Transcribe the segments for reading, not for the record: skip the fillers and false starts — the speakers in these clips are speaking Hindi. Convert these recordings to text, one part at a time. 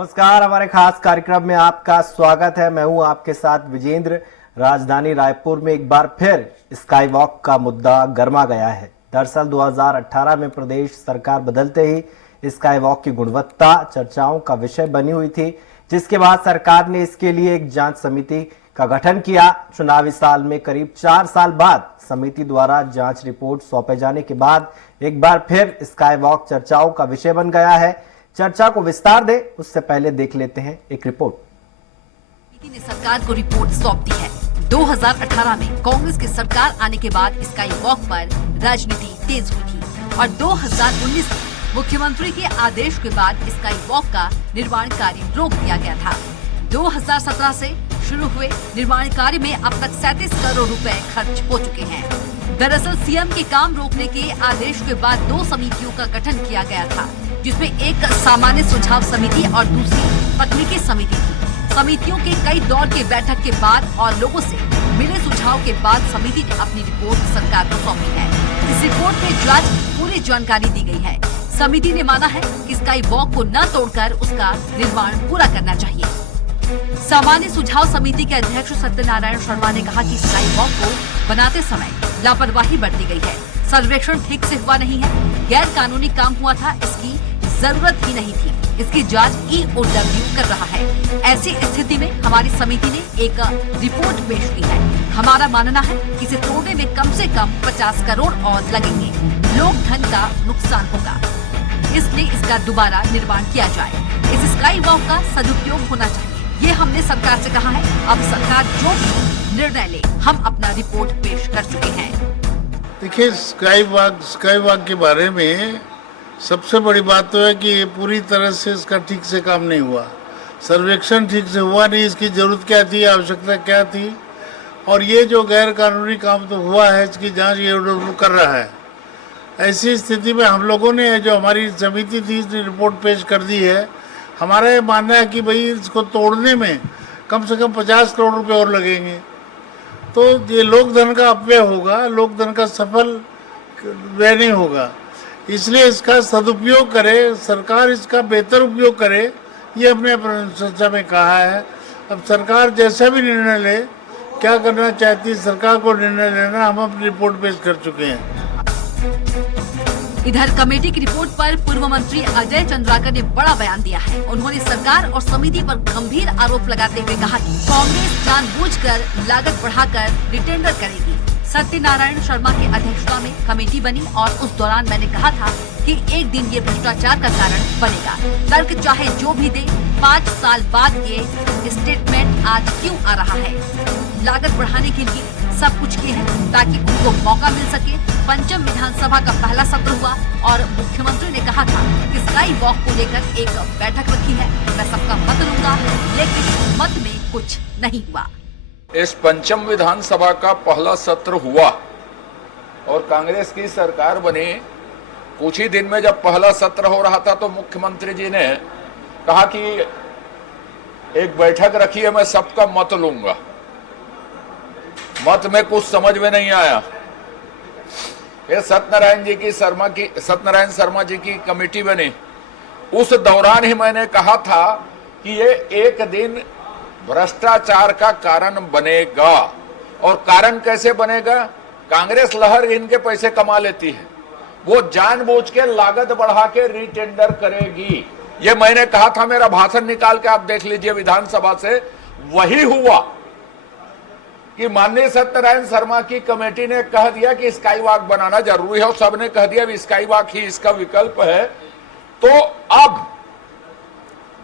नमस्कार, हमारे खास कार्यक्रम में आपका स्वागत है। मैं हूं आपके साथ विजेंद्र। राजधानी रायपुर में एक बार फिर स्काई वॉक का मुद्दा गर्मा गया है। दरअसल 2018 में प्रदेश सरकार बदलते ही स्काई वॉक की गुणवत्ता चर्चाओं का विषय बनी हुई थी, जिसके बाद सरकार ने इसके लिए एक जांच समिति का गठन किया। चुनावी साल में करीब 4 साल बाद समिति द्वारा जांच रिपोर्ट सौंपे जाने के बाद एक बार फिर स्काई वॉक चर्चाओं का विषय बन गया है। चर्चा को विस्तार दे उससे पहले देख लेते हैं एक रिपोर्ट। समिति ने सरकार को रिपोर्ट सौंप दी है। 2018 में कांग्रेस की सरकार आने के बाद स्काई वॉक पर राजनीति तेज हुई थी और 2019 में मुख्यमंत्री के आदेश के बाद स्काई वॉक का निर्माण कार्य रोक दिया गया था। 2017 से शुरू हुए निर्माण कार्य में अब तक 37 करोड़ रुपए खर्च हो चुके हैं। दरअसल सीएम के काम रोकने के आदेश के बाद 2 समितियों का गठन किया गया था, जिसमें एक सामान्य सुझाव समिति और दूसरी तकनीकी समिति थी। समितियों के कई दौर के बैठक के बाद और लोगों से मिले सुझाव के बाद समिति ने अपनी रिपोर्ट सरकार को सौंपी है। इस रिपोर्ट में जांच पूरी जानकारी दी गई है। समिति ने माना है कि स्काई वॉक को न तोड़कर उसका निर्माण पूरा करना चाहिए। सामान्य सुझाव समिति के अध्यक्ष सत्यनारायण शर्मा ने कहा कि स्काई वॉक को बनाते समय लापरवाही बरती गई है। सर्वेक्षण ठीक से हुआ नहीं है, गैर कानूनी काम हुआ था, इसकी जरूरत ही नहीं थी। इसकी जांच EOW कर रहा है। ऐसी स्थिति में हमारी समिति ने एक रिपोर्ट पेश की है। हमारा मानना है कि इसे तोड़ने में कम से कम 50 करोड़ और लगेंगे। लोक धन का नुकसान होगा, इसलिए इसका दोबारा निर्माण किया जाए। इस स्काई वॉक का सदुपयोग होना चाहिए, ये हमने सरकार से कहा है। अब सरकार जो भी निर्णय ले, हम अपना रिपोर्ट पेश कर चुके हैं। देखिए, स्काई वॉक के बारे में सबसे बड़ी बात तो है कि ये पूरी तरह से इसका ठीक से काम नहीं हुआ। सर्वेक्षण ठीक से हुआ नहीं, इसकी जरूरत क्या थी, आवश्यकता क्या थी, और ये जो गैर कानूनी काम तो हुआ है, इसकी जांच EOW कर रहा है। ऐसी स्थिति में हम लोगों ने जो हमारी समिति थी इसने रिपोर्ट पेश कर दी है। हमारा ये मानना है कि भाई इसको तोड़ने में कम से कम 50 करोड़ रुपए और लगेंगे, तो ये लोक धन का अपव्यय होगा, लोक धन का सफल व्यय नहीं होगा। इसलिए इसका सदुपयोग करे, सरकार इसका बेहतर उपयोग करे, ये हमने अपनी चर्चा में कहा है। अब सरकार जैसा भी निर्णय ले, क्या करना चाहती है सरकार को निर्णय लेना, हम अपनी रिपोर्ट पेश कर चुके हैं। इधर कमेटी की रिपोर्ट पर पूर्व मंत्री अजय चंद्राकर ने बड़ा बयान दिया है। उन्होंने सरकार और समिति पर गंभीर आरोप लगाते हुए कहा कि कांग्रेस जानबूझकर लागत बढ़ाकर रिटेंडर करेगी। सत्यनारायण शर्मा की अध्यक्षता में कमेटी बनी और उस दौरान मैंने कहा था कि एक दिन ये भ्रष्टाचार का कारण बनेगा। तर्क चाहे जो भी दे, 5 साल बाद ये स्टेटमेंट आज क्यों आ रहा है? लागत बढ़ाने के लिए सब कुछ किए हैं ताकि उनको मौका मिल सके। पंचम विधानसभा का पहला सत्र हुआ और मुख्यमंत्री ने कहा था कि स्काई वॉक को लेकर एक बैठक रखी है, मैं सबका मत लूंगा, लेकिन मत में कुछ नहीं हुआ। इस पंचम विधानसभा का पहला सत्र हुआ और कांग्रेस की सरकार बनी। कुछ ही दिन में जब पहला सत्र हो रहा था तो मुख्यमंत्री जी ने कहा कि एक बैठक रखी है, मैं सबका मत लूंगा। मत में कुछ समझ में नहीं आया। ये सत्यनारायण शर्मा जी की कमेटी बनी। उस दौरान ही मैंने कहा था कि ये एक दिन भ्रष्टाचार का कारण बनेगा। और कारण कैसे बनेगा? कांग्रेस लहर इनके पैसे कमा लेती है, वो जानबूझ के लागत बढ़ा के रिटेंडर करेगी। ये मैंने कहा था, मेरा भाषण निकाल के आप देख लीजिए विधानसभा से। वही हुआ कि माननीय सत्यनारायण शर्मा की कमेटी ने कह दिया कि स्काई वॉक बनाना जरूरी है और सबने कह दिया स्काई वॉक ही इसका विकल्प है। तो अब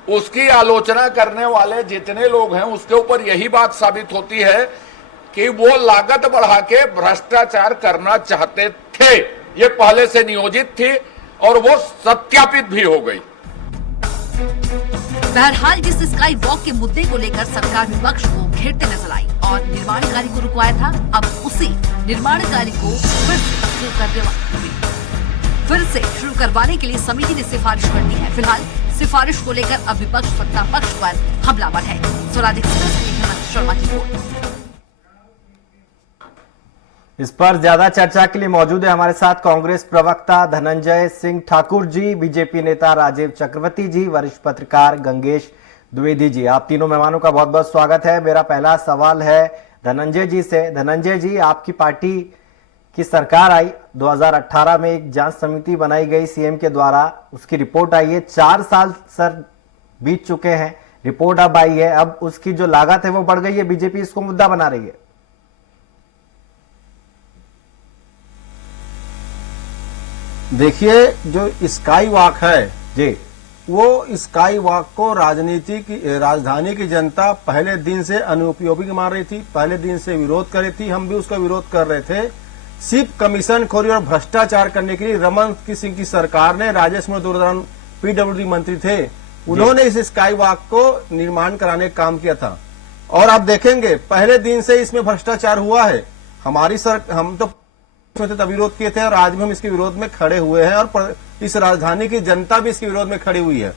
उसकी आलोचना करने वाले जितने लोग हैं उसके ऊपर यही बात साबित होती है कि वो लागत बढ़ा के भ्रष्टाचार करना चाहते थे। ये पहले से नियोजित थी और वो सत्यापित भी हो गई। बहरहाल जिस स्काई वॉक के मुद्दे को लेकर सरकार विपक्ष को घेरते नजर आई और निर्माण कार्य को रुकवाया था, अब उसी निर्माण कार्य को फिर से शुरू करवाने के लिए समिति ने सिफारिश कर दी है। फिलहाल सिफारिश को लेकर अब विपक्ष सत्ता पक्ष पर हमलावर है। स्वराज एक्सप्रेस में हेमंत शर्मा की रिपोर्ट। इस पर ज्यादा चर्चा के लिए मौजूद है हमारे साथ कांग्रेस प्रवक्ता धनंजय सिंह ठाकुर जी, बीजेपी नेता राजीव चक्रवर्ती जी, वरिष्ठ पत्रकार गंगेश द्विवेदी जी। आप तीनों मेहमानों का बहुत बहुत स्वागत है। मेरा पहला सवाल है धनंजय जी से। धनंजय जी, आपकी पार्टी की सरकार आई 2018 में, एक जांच समिति बनाई गई सीएम के द्वारा, उसकी रिपोर्ट आई है। 4 साल सर बीत चुके हैं, रिपोर्ट अब आई है, अब उसकी जो लागत है वो बढ़ गई है, बीजेपी इसको मुद्दा बना रही है। देखिए, जो स्काई वॉक है जी, वो स्काई वॉक को राजधानी की जनता पहले दिन से अनुपयोगी मान रही थी, पहले दिन से विरोध कर रही थी। हम भी उसका विरोध कर रहे थे। सिर्फ कमीशन खोरी और भ्रष्टाचार करने के लिए रमन सिंह की सरकार ने, राजेश मूणत दौरान पीडब्ल्यूडी मंत्री थे, उन्होंने इस स्काई वॉक को निर्माण कराने का काम किया था। और आप देखेंगे पहले दिन से इसमें भ्रष्टाचार हुआ है। हम तो तब विरोध किए थे और आज भी हम इसके विरोध में खड़े हुए हैं और इस राजधानी की जनता भी इसके विरोध में खड़ी हुई है।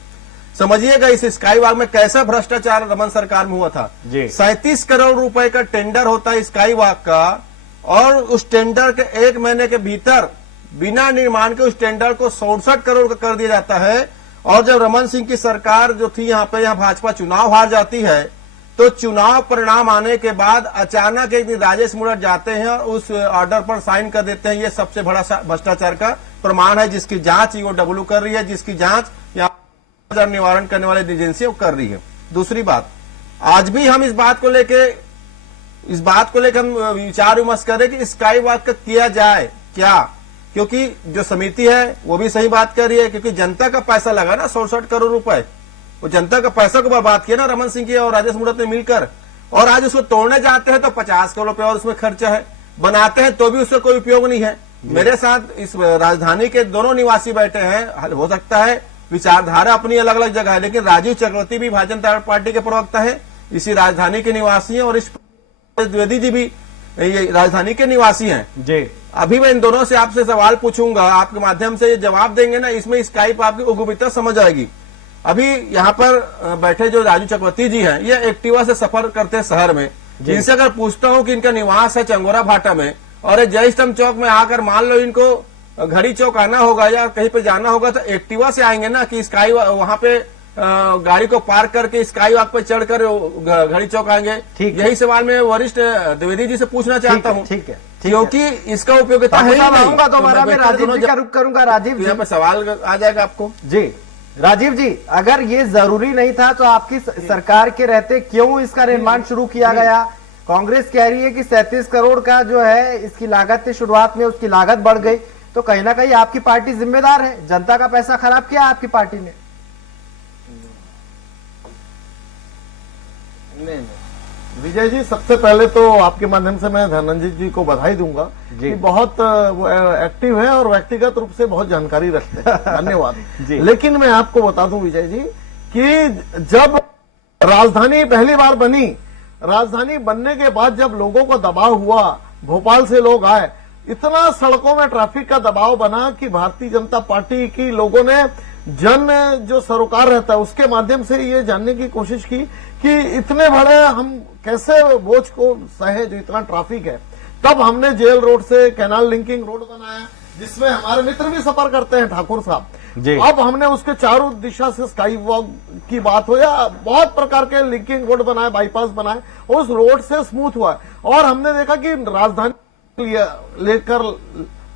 समझिएगा इस स्काई वॉक में कैसा भ्रष्टाचार रमन सरकार में हुआ था। 37 करोड़ रुपए का टेंडर होता है स्काई वॉक का, और उस टेंडर के 1 महीने के भीतर बिना निर्माण के उस टेंडर को 67 करोड़ का कर दिया जाता है। और जब रमन सिंह की सरकार जो थी यहाँ भाजपा चुनाव हार जाती है, तो चुनाव परिणाम आने के बाद अचानक एक दिन राजेश मूणत जाते हैं और उस ऑर्डर पर साइन कर देते हैं। ये सबसे बड़ा भ्रष्टाचार का प्रमाण है, जिसकी जांच ईओडब्ल्यू कर रही है, जिसकी जांच यहाँ निवारण करने वाली एजेंसी कर रही है। दूसरी बात, आज भी हम इस बात को लेके हम विचार विमर्श करें कि स्काई वॉक का किया जाए क्या, क्योंकि जो समिति है वो भी सही बात कर रही है, क्योंकि जनता का पैसा लगा ना 67 करोड़ रुपए, वो जनता का पैसा को बर्बाद किया ना रमन सिंह की और राजेश मूणत ने मिलकर। और आज उसको तोड़ने जाते हैं तो 50 करोड़ रुपए और उसमें खर्चा है, बनाते हैं तो भी उसका कोई उपयोग नहीं है। मेरे साथ इस राजधानी के दोनों निवासी बैठे हैं, हो सकता है विचारधारा अपनी अलग अलग जगह है, लेकिन राजीव चक्रवर्ती भी भारतीय जनता पार्टी के प्रवक्ता है, इसी राजधानी के निवासी हैं, और इस द्विवेदी जी भी ये राजधानी के निवासी हैं जी। अभी मैं इन दोनों से आपसे सवाल पूछूंगा, आपके माध्यम से ये जवाब देंगे ना, इसमें स्काइप आपकी उग्रता समझ आएगी। अभी यहाँ पर बैठे जो राजीव चक्रवर्ती जी हैं, ये एक्टिवा से सफर करते हैं शहर में। इनसे अगर पूछता हूँ कि इनका निवास है चंगोरा भाटा में, और जय स्तंभ चौक में आकर मान लो इनको घड़ी चौक आना होगा या कहीं पे जाना होगा, तो एक्टिवा से आएंगे ना कि स्काई वहां पे गाड़ी को पार्क करके स्काई वॉक पे चढ़कर घड़ी चौक आएंगे? यही सवाल मैं वरिष्ठ द्विवेदी जी से पूछना चाहता हूँ, क्योंकि इसका उपयोगिता है। दोबारा मैं राजीव जी का रुख करूंगा। राजीव जी, यहाँ पे सवाल आ जाएगा आपको जी। राजीव जी, अगर ये जरूरी नहीं था तो आपकी सरकार के रहते क्यों इसका निर्माण शुरू किया गया? कांग्रेस कह रही है कि 37 करोड़ का जो है इसकी लागत थी शुरुआत में, उसकी लागत बढ़ गई, तो कहीं ना कहीं आपकी पार्टी जिम्मेदार है। जनता का पैसा खराब किया आपकी पार्टी ने। नहीं, विजय जी, सबसे पहले तो आपके माध्यम से मैं धनंजय जी को बधाई दूंगा कि बहुत वो एक्टिव है और व्यक्तिगत रूप से बहुत जानकारी रखते हैं। धन्यवाद। लेकिन मैं आपको बता दूं विजय जी कि जब राजधानी पहली बार बनी, राजधानी बनने के बाद जब लोगों को दबाव हुआ, भोपाल से लोग आए, इतना सड़कों में ट्रैफिक का दबाव बना कि भारतीय जनता पार्टी की लोगों ने जन जो सरोकार रहता है उसके माध्यम से ये जानने की कोशिश की कि इतने बड़े हम कैसे बोझ को सहे जो इतना ट्रैफिक है। तब हमने जेल रोड से कैनाल लिंकिंग रोड बनाया, जिसमें हमारे मित्र भी सफर करते हैं, ठाकुर साहब। अब हमने उसके चारों दिशा से स्काई वॉक की बात हो या बहुत प्रकार के लिंकिंग रोड बनाए, बाईपास बनाए, उस रोड से स्मूथ हुआ। और हमने देखा कि राजधानी लेकर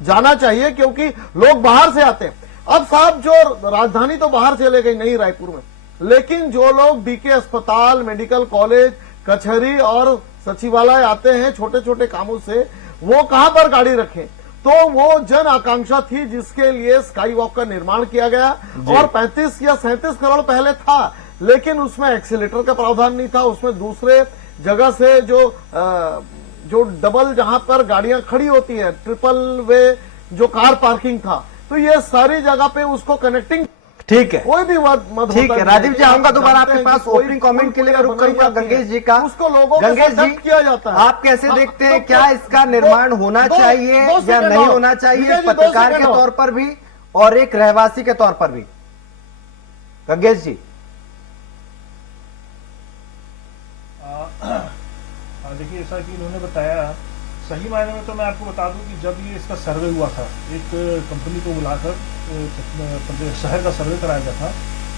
जाना चाहिए, क्योंकि लोग बाहर से आते हैं। अब साहब, जो राजधानी तो बाहर चले गई नहीं रायपुर में, लेकिन जो लोग डीके अस्पताल, मेडिकल कॉलेज, कचहरी और सचिवालय आते हैं छोटे छोटे कामों से, वो कहां पर गाड़ी रखें? तो वो जन आकांक्षा थी जिसके लिए स्काई वॉक का निर्माण किया गया। और 35 या 37 करोड़ पहले था, लेकिन उसमें एक्सीलेटर का प्रावधान नहीं था। उसमें दूसरे जगह से जो डबल जहां पर गाड़ियां खड़ी होती है, ट्रिपल वे जो कार पार्किंग था, तो ये सारी जगह पे उसको कनेक्टिंग ठीक है, कोई भी मत ठीक है। राजीव जी, आऊंगा दोबारा आपके पास ओपनिंग कमेंट के लिए रुक करूंगा गंगेश जी का। उसको लोगों गंगेश जी किया जाता है। आप कैसे देखते हैं, क्या इसका निर्माण होना चाहिए या नहीं होना चाहिए, पत्रकार के तौर पर भी और एक रहवासी के तौर पर भी? गंगेश जी। देखिए, ऐसा कि इन्होंने बताया सही मायने में तो मैं आपको बता दूं कि जब ये इसका सर्वे हुआ था, एक कंपनी को बुलाकर शहर का सर्वे कराया गया था,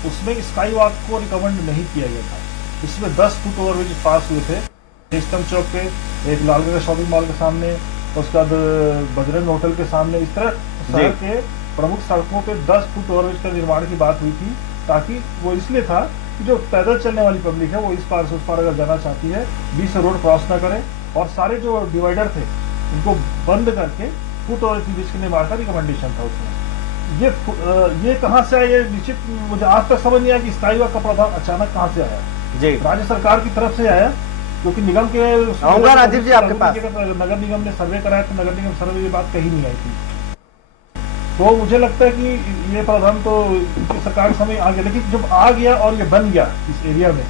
उसमें स्काई वॉक को रिकमेंड नहीं किया गया था। इसमें 10 फुट ओवरब्रिज पास हुए थे सिस्टम चौक पे, एक लालगंज शॉपिंग मॉल के सामने, उसके बाद बजरंग होटल के सामने। इस तरह शहर के प्रमुख सड़कों पे 10 फुट ओवरब्रिज का निर्माण की बात हुई थी, ताकि वो इसलिए था कि जो पैदल चलने वाली पब्लिक है वो इस पार से उस पार अगर जाना चाहती है, बीच से रोड क्रॉस ना करे, और सारे जो डिवाइडर थे उनको बंद करके फुट ओवरब्रिज बीच के निर्माण का रिकमेंडेशन था उसमें। ये कहाँ से आया, ये निश्चित मुझे आज तक समझ नहीं आया कि स्काई वॉक का प्रावधान अचानक कहाँ से आया। जी, राज्य सरकार की तरफ से आया, क्योंकि निगम के आऊंगा राजीव जी आपके पास। नगर निगम ने सर्वे कराया तो नगर निगम सर्वे की बात कहीं नहीं आई थी। तो मुझे लगता है कि ये प्रावधान तो इनकी सरकार के समय आ गया, लेकिन जब आ गया और ये बन गया इस एरिया में,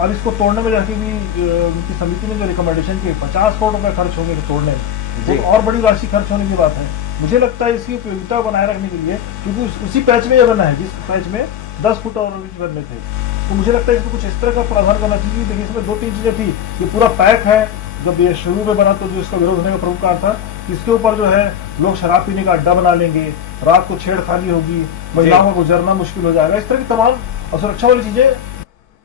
अब इसको तोड़ने में जाके भी उनकी समिति ने जो रिकमेंडेशन की 50 करोड़ रुपए खर्च होंगे तो तोड़ने में, तो और बड़ी राशि खर्च होने की बात है। मुझे लगता है इसकी उपयोगिता बनाए रखने के लिए, क्योंकि उसी पैच में ये बना है जिस पैच में 10 फुट ओवरब्रिज बनने थे, तो मुझे लगता है इसमें कुछ इस तरह का प्रावधान करना चाहिए। देखिए इसमें 2-3 चीजें थी। ये पूरा पैक है, जब ये शुरू में बना तो जो इसका विरोध होने का प्रमुख कारण था, इसके ऊपर जो है लोग शराब पीने का अड्डा बना लेंगे, रात को छेड़खानी होगी, महिलाओं का गुजरना मुश्किल हो जाएगा, इस तरह की तमाम असुरक्षा वाली चीजें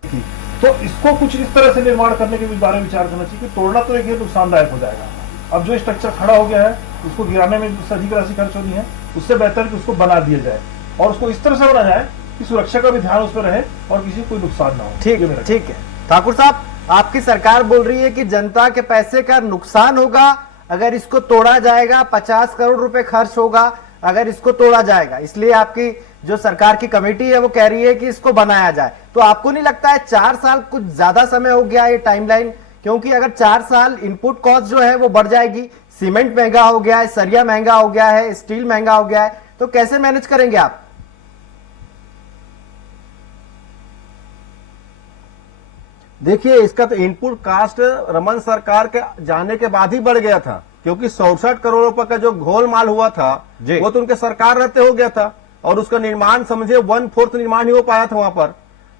थी। तो इसको कुछ इस तरह से निर्माण करने के बारे में विचार करना चाहिए कि तोड़ना तो एक नुकसानदायक हो जाएगा। अब जो स्ट्रक्चर खड़ा हो गया है उसको गिराने में जिससे अधिक राशि खर्च होनी है, उससे बेहतर कि उसको बना दिया जाए और उसको इस तरह से बना जाए कि सुरक्षा का भी ध्यान उस पर रहे और किसी को कोई नुकसान ना हो। ठीक है ठाकुर साहब, आपकी सरकार बोल रही है कि जनता के पैसे का नुकसान होगा अगर इसको तोड़ा जाएगा, 50 करोड़ रुपए खर्च होगा अगर इसको तोड़ा जाएगा, इसलिए आपकी जो सरकार की कमेटी है वो कह रही है कि इसको बनाया जाए। तो आपको नहीं लगता है 4 साल कुछ ज्यादा समय हो गया ये टाइमलाइन? क्योंकि अगर 4 साल इनपुट कॉस्ट जो है वो बढ़ जाएगी, सीमेंट महंगा हो गया है, सरिया महंगा हो गया है, स्टील महंगा हो गया है, तो कैसे मैनेज करेंगे आप? देखिए, इसका तो इनपुट कास्ट रमन सरकार के जाने के बाद ही बढ़ गया था, क्योंकि 67 करोड़ रुपए का जो घोलमाल हुआ था वो तो उनके सरकार रहते हो गया था, और उसका निर्माण समझे 1/4 निर्माण ही हो पाया था वहां पर।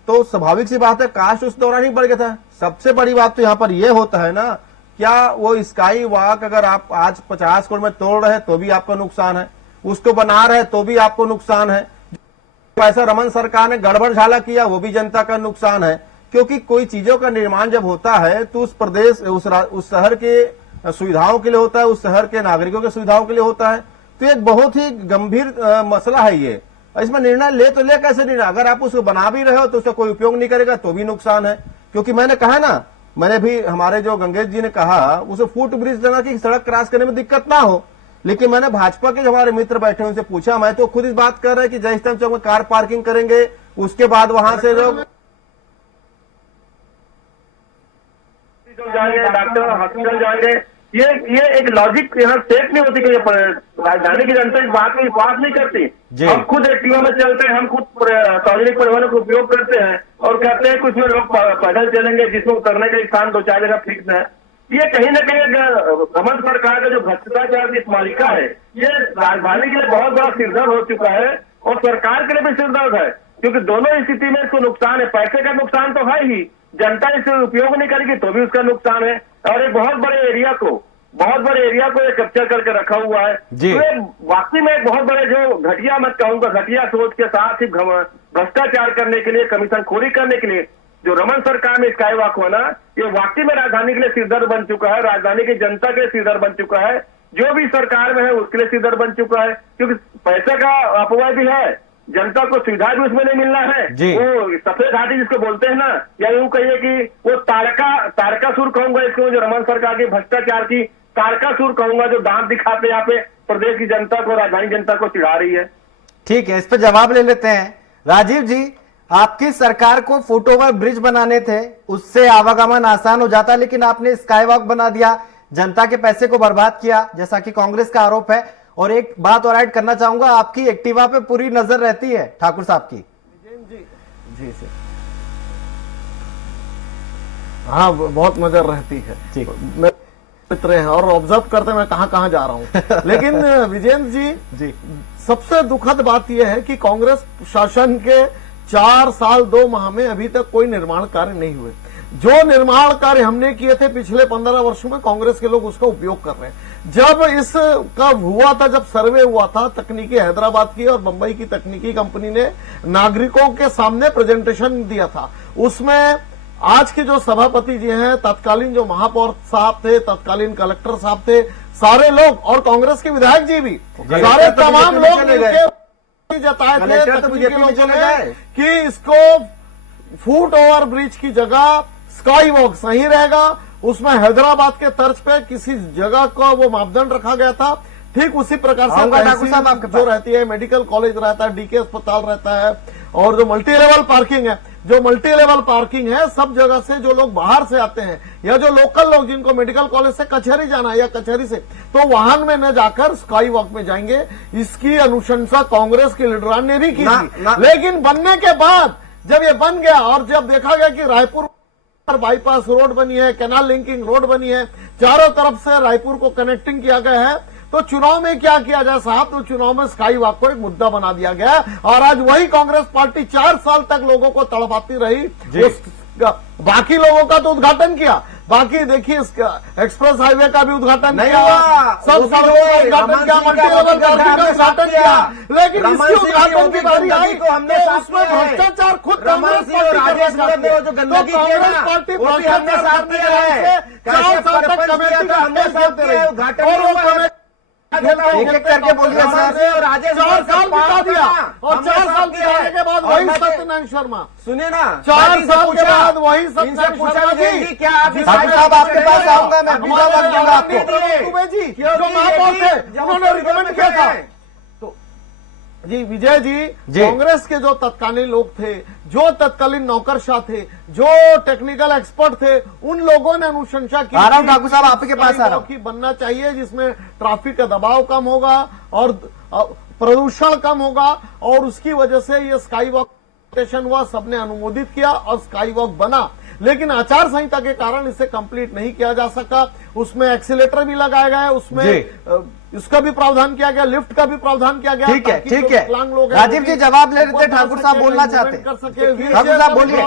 तो स्वाभाविक सी बात है कास्ट उस दौरान ही बढ़ गया था। सबसे बड़ी बात तो यहाँ पर यह होता है ना, क्या वो स्काई वॉक अगर आप आज 50 करोड़ में तोड़ रहे तो भी आपका नुकसान है, उसको बना रहे तो भी आपको नुकसान है, पैसा रमन सरकार ने गड़बड़ झाला किया वो भी जनता का नुकसान है। क्योंकि कोई चीजों का निर्माण जब होता है तो उस प्रदेश उस शहर के सुविधाओं के लिए होता है, उस शहर के नागरिकों के सुविधाओं के लिए होता है। तो एक बहुत ही गंभीर मसला है ये। इसमें निर्णय ले तो ले कैसे निर्णय, अगर आप उसको बना भी रहे हो तो उसका कोई उपयोग नहीं करेगा तो भी नुकसान है। क्योंकि मैंने कहा ना, मैंने भी हमारे जो गंगेश जी ने कहा उसे फुट ब्रिज देना कि सड़क क्रॉस करने में दिक्कत ना हो, लेकिन मैंने भाजपा के जो हमारे मित्र बैठे उनसे पूछा, मैं तो खुद इस बात कर रहे हैं कि जयस्तंभ चौक में कार पार्किंग करेंगे, उसके बाद वहां से लोग जाएंगे, डॉक्टर हॉस्पिटल जाएंगे। ये एक लॉजिक यहाँ सेट नहीं होती कि राजधानी की जनता इस बात में विश्वास नहीं करती। हम खुद एक्टिवा में चलते हैं, हम खुद सार्वजनिक परिवहन का उपयोग करते हैं और कहते हैं कुछ में लोग पैदल चलेंगे जिसमें उतरने के स्थान 2-4 जगह फिक्स है। ये कहीं ना कहीं रमन सरकार का जो भ्रष्टाचार की मालिका है, ये राजधानी के लिए बहुत बड़ा सिरदर्द हो चुका है और सरकार के लिए भी सिरदर्द है, क्योंकि दोनों स्थिति में इसको नुकसान है। पैसे का नुकसान तो है ही, जनता इसे उपयोग नहीं करेगी तो भी उसका नुकसान है, और एक बहुत बड़े एरिया को ये कैप्चर करके रखा हुआ है। तो ये वाकई में एक बहुत बड़े, जो घटिया मत कहूंगा, घटिया सोच के साथ ही भ्रष्टाचार करने के लिए, कमीशन खोरी करने के लिए जो रमन सरकार में स्काई वॉक हुआ ना, ये वाकई में राजधानी के लिए सिरदर्द बन चुका है, राजधानी की जनता के लिए सिरदर्द बन चुका है, जो भी सरकार में है उसके लिए सिरदर्द बन चुका है। क्योंकि पैसे का अपव्यय भी है, जनता को सुविधा भी उसमें नहीं मिलना है। वो सफेद घाटी जिसको बोलते हैं ना, या यूं कहिए कि वो तारकासुर कहूंगा इसको, जो रमन सरकार के भ्रष्टाचार की तारकासुर कहूंगा, जो दांत दिखाते यहाँ पे प्रदेश की जनता को, राजधानी जनता को चिढ़ा रही है। ठीक है, इस पर जवाब ले लेते हैं। राजीव जी, आपकी सरकार को फुट ओवर ब्रिज बनाने थे, उससे आवागमन आसान हो जाता, लेकिन आपने स्काई वॉक बना दिया, जनता के पैसे को बर्बाद किया, जैसा कि कांग्रेस का आरोप है। और एक बात और ऐड करना चाहूंगा, आपकी एक्टिवा पे पूरी नजर रहती है ठाकुर साहब की। जी सर, हाँ बहुत नजर रहती है, मित्र हैं और ऑब्जर्व करते हैं मैं कहाँ जा रहा हूँ। लेकिन विजेंद्र जी, सबसे दुखद बात यह है कि कांग्रेस शासन के 4 साल 2 माह में अभी तक कोई निर्माण कार्य नहीं हुए। जो निर्माण कार्य हमने किए थे पिछले 15 वर्षों में, कांग्रेस के लोग उसका उपयोग कर रहे हैं। जब इसका हुआ था, जब सर्वे हुआ था, तकनीकी हैदराबाद की और बंबई की तकनीकी कंपनी ने नागरिकों के सामने प्रेजेंटेशन दिया था, उसमें आज के जो सभापति जी हैं, तत्कालीन जो महापौर साहब थे, तत्कालीन कलेक्टर साहब थे, सारे लोग और कांग्रेस के विधायक जी भी, सारे तमाम लोग मिलकर जताए थे तकनीकी लोगों ने कि इसको फुट ओवर ब्रिज की जगह स्काई वॉक सही रहेगा। उसमें हैदराबाद के तर्ज पे किसी जगह का वो मापदंड रखा गया था। ठीक उसी प्रकार से तहसील जो रहती है, मेडिकल कॉलेज रहता है, डीके अस्पताल रहता है, और जो मल्टी लेवल पार्किंग है, जो मल्टी लेवल पार्किंग है, सब जगह से जो लोग बाहर से आते हैं या जो लोकल लोग जिनको मेडिकल कॉलेज से कचहरी जाना है या कचहरी से, तो वाहन में न जाकर स्काई वॉक में जाएंगे। इसकी अनुशंसा कांग्रेस के लीडरान ने भी की थी। लेकिन बनने के बाद जब ये बन गया और जब देखा गया कि रायपुर बाईपास रोड बनी है, कैनाल लिंकिंग रोड बनी है, चारों तरफ से रायपुर को कनेक्टिंग किया गया है, तो चुनाव में क्या किया जाए साहब, तो चुनाव में स्काई वॉक को एक मुद्दा बना दिया गया। और आज वही कांग्रेस पार्टी 4 साल तक लोगों को तड़पाती रही, बाकी लोगों का तो उद्घाटन किया, बाकी देखिए एक्सप्रेस हाईवे का भी उद्घाटन किया, सब सड़कों का उद्घाटन किया, मल्टी लेवल पार्किंग का उद्घाटन किया, लेकिन इसकी उद्घाटन की बारी आई तो उसमें भ्रष्टाचार खुद कांग्रेस पार्टी एक एक करके बोलिए सर। राजेश 4 साल बिता दिया और 4 साल बिताने के बाद वही सत्यनारायण शर्मा, सुनिए ना, 4 साल के बाद वही सत्यनारायण शर्मा जी, क्या आप ठाकुर साहब आपके पास आऊंगा मैं, पूरा वक्त दूंगा आपको। दुबे जी जो महापौर थे उन्होंने रिकमेंड किया था। जी विजय जी, कांग्रेस के जो तत्कालीन लोग थे, जो तत्कालीन नौकरशाह थे, जो टेक्निकल एक्सपर्ट थे, उन लोगों ने अनुशंसा की। आ रहा हूं ठाकुर साहब, आपके पास आ रहा हूं। बनना चाहिए जिसमें ट्रैफिक का दबाव कम होगा और प्रदूषण कम होगा, और उसकी वजह से ये स्काई वॉक हुआ, सबने अनुमोदित किया और स्काई वॉक बना। लेकिन आचार संहिता के कारण इसे कंप्लीट नहीं किया जा सका। उसमें एक्सीलेटर भी लगाया गया है, उसमें इसका भी प्रावधान किया गया, लिफ्ट का भी प्रावधान किया गया। ठीक है, ठीक है। विकलांग लोग राजीव जी जवाब ले रहे थे, ठाकुर साहब बोलना चाहते कर सके, ठाकुर साहब बोलिए।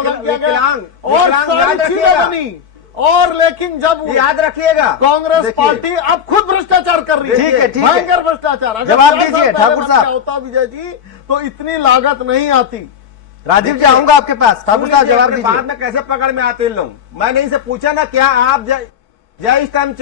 और सारी चीजें बनी, और लेकिन जब याद रखिएगा कांग्रेस पार्टी अब खुद भ्रष्टाचार कर रही है। ठीक है, ठीक है। भयंकर भ्रष्टाचार। जवाब दीजिए ठाकुर साहब। होता विजय जी तो इतनी लागत नहीं आती। राजीव जी आऊंगा आपके पास, ठाकुर साहब जवाब दीजिए। बाद में कैसे पकड़ में आते लोग, मैंने इनसे पूछा ना, क्या आप जय स्तंभ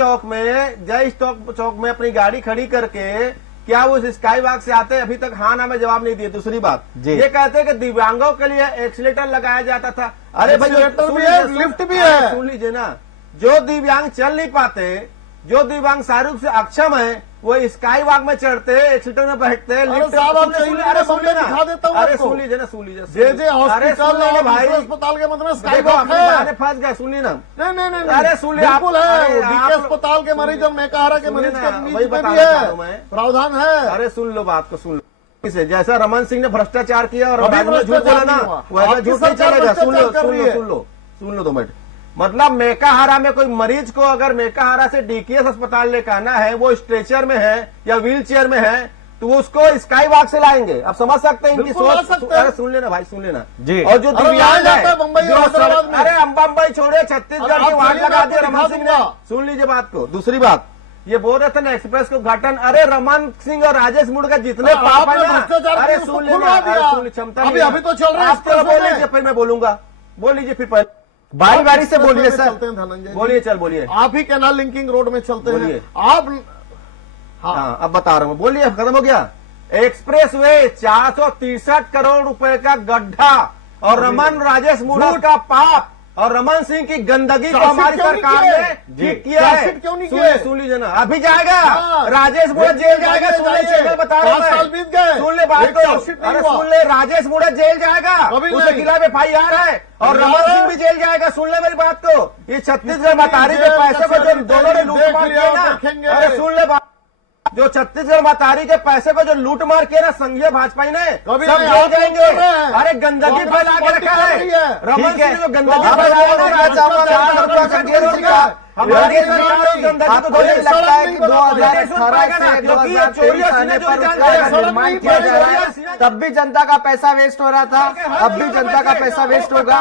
चौक में अपनी गाड़ी खड़ी करके क्या वो स्काई वॉक से आते? अभी तक हाँ ना में जवाब नहीं दिए। दूसरी बात, ये कहते हैं कि दिव्यांगों के लिए एक्सीलेटर लगाया जाता था। अरे भाई एक्सीलेटर भी है, लिफ्ट भी है। सुन लीजिए ना, जो दिव्यांग चल नहीं पाते, जो दिव्यांग शारीरिक रूप से अक्षम है, वो स्काई वॉक में चढ़ते, एक्सीलेटर में बैठते हैं। अरे साहब आप अरे दिखा देता हूँ, अरे सुन लीजिए ना, सुन लीजिए। जे हॉस्पिटल भाई अस्पताल के मतलब स्काई वॉक है। फंस गए, सुन ली ना। नहीं, अरे सुन लीजिए, बिल्कुल है। डीके अस्पताल के मरीज और मेकाहारा के मरीज के बीच में भी है प्रावधान है। अरे सुन लो बात को, सुन लो। जैसा रमन सिंह ने भ्रष्टाचार किया और झूठ बोला ना, वैसा झूठ नहीं चलेगा। सुन लो 2 मिनट। मतलब मेकाहारा में कोई मरीज को अगर मेकाहारा से डीकेएस अस्पताल लेकर आना है, वो स्ट्रेचर में है या व्हील चेयर में है, तो उसको स्काई वॉक से लाएंगे। आप समझ सकते हैं इनकी सोच। अरे सुन लेना भाई, सुन लेना जी। और जो दिव्यांग है अरे बम्बई छोड़े, छत्तीसगढ़ के वहां लगा दिया रमन सिंह ने। सुन लीजिए बात को। दूसरी बात, ये बोल रहे थे ना एक्सप्रेस का उद्घाटन, अरे रमन सिंह और राजेश मुड़ का जितने पाप है ना, अरे सुन लेना, क्षमता अभी तो चल रहा है। बोल लीजिए फिर मैं बोलूंगा, बोल लीजिए फिर पहले बारी बारी से बोलिए सर। चलते हैं धनंजय, बोलिए, चल बोलिए। आप ही कैनाल लिंकिंग रोड में चलते हैं आप। हाँ अब बता रहा हूँ, बोलिए। खत्म हो गया एक्सप्रेस वे, 463 करोड़ रुपए का गड्ढा, और रमन राजेश मुड़ा का पाप और रमन सिंह की गंदगी को हमारी सरकार ने ठीक किया है। क्यों नहीं किया? सुन लीजिए ना, अभी जाएगा राजेश मुड़ा जेल जाएगा। सुन लीजिए, बता रहा हूँ, साल बीत गए, सुन ले बात को। अरे सुन ले, राजेश मुड़ा जेल जाएगा, उसके खिलाफ FIR है, और रमन सिंह भी जेल जाएगा। सुन ले मेरी बात को। ये छत्तीसगढ़ मतारी के पैसे को जो दोनों ने लूटमार किया ना, अरे सुन ले बात, जो छत्तीसगढ़ मतारी के पैसे को जो लूट मार किया ना संघीय भाजपा ने, सब जेल जाएंगे। अरे गंदगी फैला के रखा है रमन सिंह, जो गंदगी फैला हमारी सरकार गंदगी को लगता है कि 2018 से 2023 आने पर उसका निर्माण किया जा रहा है, तब भी जनता का पैसा वेस्ट हो रहा था, अब भी जनता का पैसा वेस्ट होगा।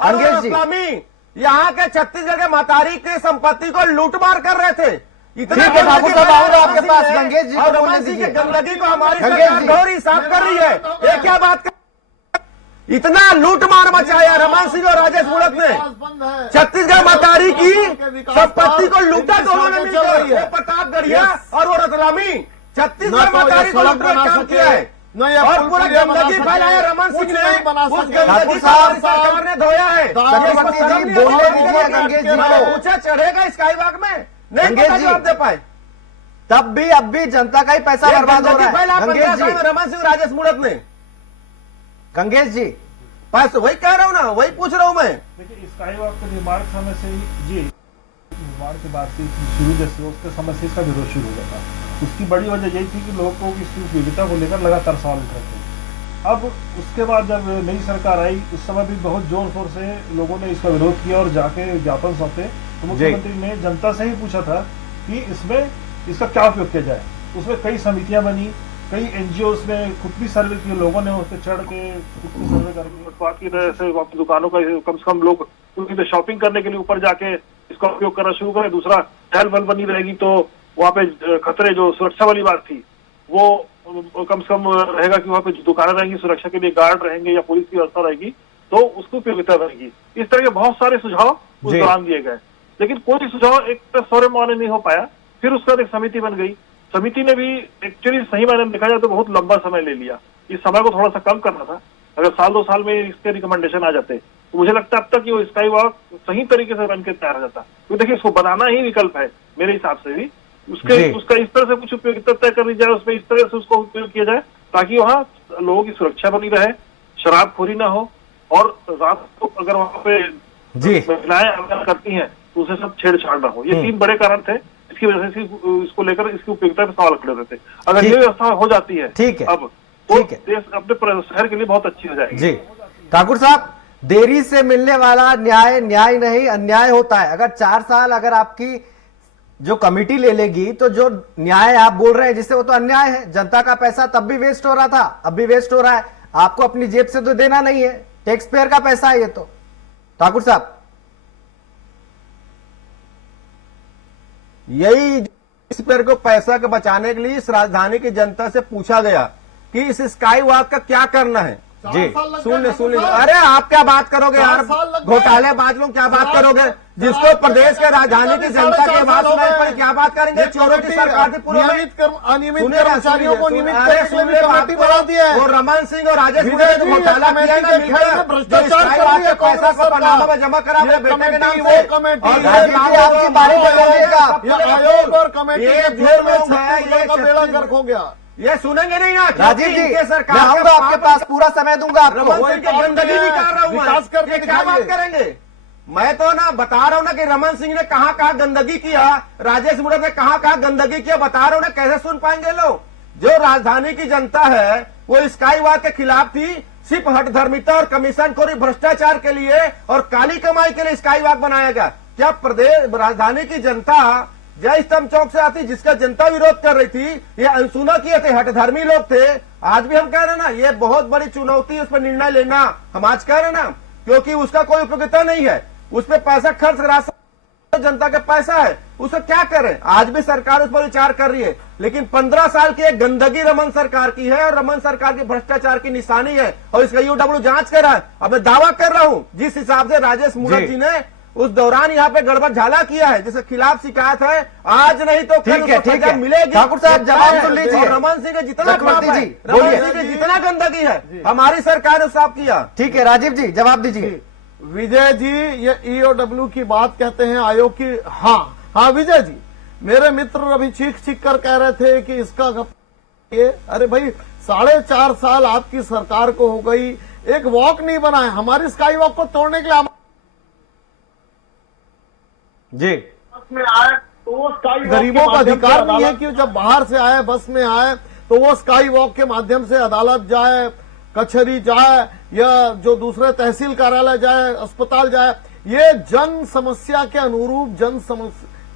अंग्रेज जी यहाँ के छत्तीसगढ़ के मतारी की संपत्ति को लूटमार कर रहे थे। ठीक है ठाकुर साहब, आऊंगा आपके पास। गंगेश जी को बोलने दीजिए। गंदगी को हमारी गंगेश सरकार जी। दोहरी साफ कर रही है। ये क्या बात कर, इतना लूटमार मचाया रमन सिंह और राजेश मूणत ने। छत्तीसगढ़ मतारी की संपत्ति को लूटा दोनों ने मिलकर, वो प्रतापगढ़िया और वो रतलामी। छत्तीसगढ़ मतारी को लूटने का काम किया है और पूरा गंदगी फैलाया रमन सिंह ने। उस गंदगी को हमारी सरकार ने धोया है। चक्रवर्ती जी बोलने दीजिए गंगेश जी को। ऊंचा चढ़ेगा स्काई वॉक में, नहीं गंगेश पता जी। जवाब दे पाए। तब भी अब भी जनता का ही पैसा बर्बाद हो रहा है। गंगेश जी, रमन सिंह राजेश मूणत ने गंगेश जी पैसे, वही कह रहा हूँ ना, वही पूछ रहा हूँ मैं। देखिए स्काई वॉक के निर्माण के समय से ही जी निर्माण के बाद से शुरू जैसे उसके समय से इसका विरोध शुरू हो गया था। उसकी बड़ी वजह यही थी कि लोगों को इसकी उपयोगिता को लेकर लगातार सवाल उठ रहे थे। अब उसके बाद जब नई सरकार आई उस समय भी बहुत जोर शोर से लोगों ने इसका विरोध किया और जाके ज्ञापन सौंपे, तो मुख्यमंत्री ने जनता से ही पूछा था कि इसमें इसका क्या उपयोग किया जाए। उसमें कई समितियां बनी, कई एनजीओ में खुद भी सर्वे किए, लोगों ने उस पर चढ़ के खुद भी सर्वे करके फुटपाथ की तरह से दुकानों का कम से कम लोग उनकी शॉपिंग करने के लिए ऊपर जाके इसका उपयोग करना शुरू करें। दूसरा, चहल पहल बनी रहेगी तो वहाँ पे खतरे, जो सुरक्षा वाली बात थी वो कम से कम रहेगा कि वहाँ पे दुकानें रहेंगी, सुरक्षा के लिए गार्ड रहेंगे या पुलिस की व्यवस्था रहेगी, तो उसकी उपयोगिता रहेगी। इस तरह के बहुत सारे सुझाव उस दौरान दिए गए, लेकिन कोई सुझाव एक सौरे माने नहीं हो पाया। फिर उसके बाद एक समिति बन गई। समिति ने भी एक्चुअली सही मायने में देखा जाए तो बहुत लंबा समय ले लिया। इस समय को थोड़ा सा कम करना था। अगर साल 2 साल में इसके रिकमेंडेशन आ जाते तो मुझे लगता है अब तक ये स्काई वॉक सही तरीके से बन के तैयार हो जाता। तो देखिए, इसको बनाना ही विकल्प है मेरे हिसाब से भी। उसका इस तरह से कुछ उपयोगिता तय कर ली जाए, उसमें इस तरह से उसको उपयोग किया जाए ताकि वहाँ लोगों की सुरक्षा बनी रहे, शराबखोरी ना हो, और रात को अगर वहाँ पे महिलाएं अगर करती हैं तो उसे सब छेड़छाड़ ना हो। ये 3 बड़े कारण थे इसकी वजह से इसको लेकर इसकी उपयोगिता पे सवाल खड़े होते थे। अगर ये व्यवस्था हो जाती है ठीक है, अब तो देश अपने शहर के लिए बहुत अच्छी हो जाएगी। जी ठाकुर साहब, देरी से मिलने वाला न्याय न्याय नहीं अन्याय होता है। अगर 4 साल अगर आपकी जो कमेटी ले लेगी तो जो न्याय आप बोल रहे हैं जिससे, वो तो अन्याय है। जनता का पैसा तब भी वेस्ट हो रहा था, अब भी वेस्ट हो रहा है। आपको अपनी जेब से तो देना नहीं है, टैक्स पेयर का पैसा है ये तो। ठाकुर साहब, यही इस पेड़ को पैसा को बचाने के लिए इस राजधानी की जनता से पूछा गया कि इस स्काई वॉक का क्या करना है। जी सुन ले, अरे आप क्या बात करोगे यार, घोटालेबाज लोग क्या बात करोगे, जिसको प्रदेश के राजधानी की जनता की आवाज सुनाई पड़ी, क्या बात करेंगे। चोरों की सरकार थी, पूरे अनियमित कर्मचारियों को नियमित करने के लिए कमेटी बना दी है। वो रमन सिंह और राजेश मूणत ने घोटाला किया ना, मिलकर भ्रष्टाचार कर पैसा को पनामा में जमा करा अपने बेटे के नाम से। आपकी बारी बताइएगा। आयोग और कमेटी का बेड़ा गर्क हो गया। ये सुनेंगे नहीं ना राजीव जी, मैं आऊंगा आपके पास, पूरा समय दूंगा आपको। गंदगी निकाल रहा हूँ, विकास करके क्या बात करेंगे। मैं तो ना बता रहा हूँ ना कि रमन सिंह ने कहाँ कहाँ गंदगी किया, राजेश मूणत ने कहाँ कहाँ गंदगी किया, बता रहा हूँ ना। कैसे सुन पाएंगे लोग। जो राजधानी की जनता है वो स्काई वॉक के खिलाफ थी, सिर्फ हठधर्मिता और कमीशन खोरी भ्रष्टाचार के लिए और काली कमाई के लिए स्काई वॉक बनाया गया। क्या प्रदेश राजधानी की जनता जय स्तंभ चौक से आती, जिसका जनता विरोध कर रही थी, ये अनसुना किए थे, हठधर्मी लोग थे। आज भी हम कह रहे हैं ना, ये बहुत बड़ी चुनौती, उस पर निर्णय लेना हम आज कह रहे हैं ना, क्योंकि उसका कोई उपयोगिता नहीं है। उस पर पैसा खर्च राशि जनता का पैसा है, उसको क्या करें। आज भी सरकार उस पर विचार कर रही है, लेकिन 15 साल की एक गंदगी रमन सरकार की है और रमन सरकार की भ्रष्टाचार की निशानी है, और इसका यूडब्ल्यू जांच कर रहा है। अब मैं दावा कर रहा हूं, जिस हिसाब से राजेश मूणत जी ने उस दौरान यहाँ पे गड़बड़ झाला किया है, जिसके खिलाफ शिकायत है, आज नहीं तो ठीक है मिलेगी। ठाकुर साहब जवाब सुन लीजिए। रमन सिंह जितना रमन सिंह की जितना गंदगी है हमारी सरकार ने साफ किया। ठीक है राजीव जी, जवाब दीजिए। विजय जी, ये ईओडब्ल्यू की बात कहते हैं आयोग की। हाँ विजय जी, मेरे मित्र अभी चीख कर कह रहे थे कि इसका ये, अरे भाई 4.5 साल आपकी सरकार को हो गई, एक वॉक नहीं बना है। हमारी स्काई वॉक को तोड़ने के लिए जी में आए तो वो स्काई गरीबों का अधिकार नहीं है कि जब बाहर से आए, बस में आए, तो वो स्काई वॉक के माध्यम से अदालत जाए, कचहरी जाए, या जो दूसरे तहसील कार्यालय जाए, अस्पताल जाए। ये जन समस्या के अनुरूप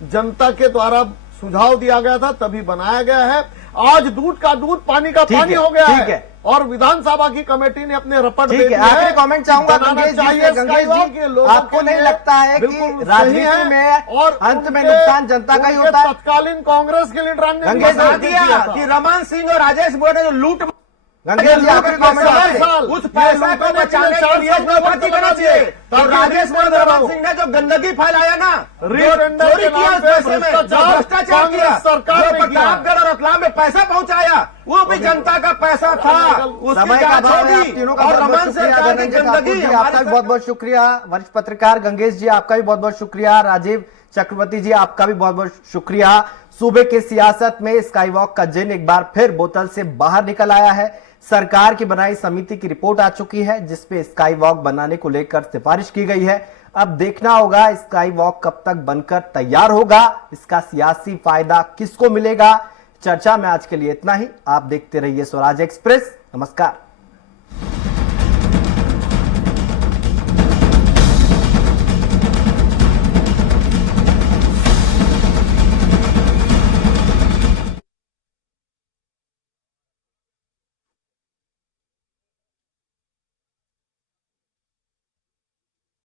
जनता के द्वारा सुझाव दिया गया था, तभी बनाया गया है। आज दूध का दूध, पानी का पानी हो गया है। और विधानसभा की कमेटी ने अपने रपट दे ठीक है, दिया आखिरी कमेंट चाहूंगा बनाना गंगेश जी चाहिए से। गंगेश स्काईवॉक, ये जी, लोगों आपको के नहीं लिए लगता है कि बिल्कुल सही राजनीति है में और अंत में उनके- नुकसान जनता का ही उनके होता है? तत्कालीन कांग्रेस के लीडर ने गंगेश बता जी, दिया कि रमन सिंह और राजेश बोरे ने जो लूट गंगेश जी आखिरी कमेंट आपसे। उस पैसा को बचाने के लिए नौकरी करना चाहिए। तो राजेश रमन सिंह ने जो गंदगी फैलाया ना, रीटेंडर चोरी के किया नाम उस पे पैसे में, जो भ्रष्टाचार किया, कांग्रेस सरकार जो ने किया। प्रतापगढ़ और रतलाम में पैसा पहुंचाया, वो भी जनता का पैसा था। उसकी समय का जांच अभाव है, आप होगी। तीनों का और बहुत बहुत रमन शुक्रिया। सरकार की धनंजय ठाकुर गंदगी जी आपका हमारे भी बहुत बहुत शुक्रिया। वरिष्ठ पत्रकार गंगेश जी आपका भी बहुत बहुत शुक्रिया। राजीव चक्रवर्ती जी आपका भी बहुत बहुत शुक्रिया। सूबे की सियासत में स्काई वॉक का जिन एक बार फिर बोतल से बाहर निकल आया है। सरकार की बनाई समिति की रिपोर्ट आ चुकी है जिसपे स्काई वॉक बनाने को लेकर सिफारिश की गई है। अब देखना होगा स्काई वॉक कब तक बनकर तैयार होगा, इसका सियासी फायदा किसको मिलेगा। चर्चा में आज के लिए इतना ही। आप देखते रहिए स्वराज एक्सप्रेस। नमस्कार।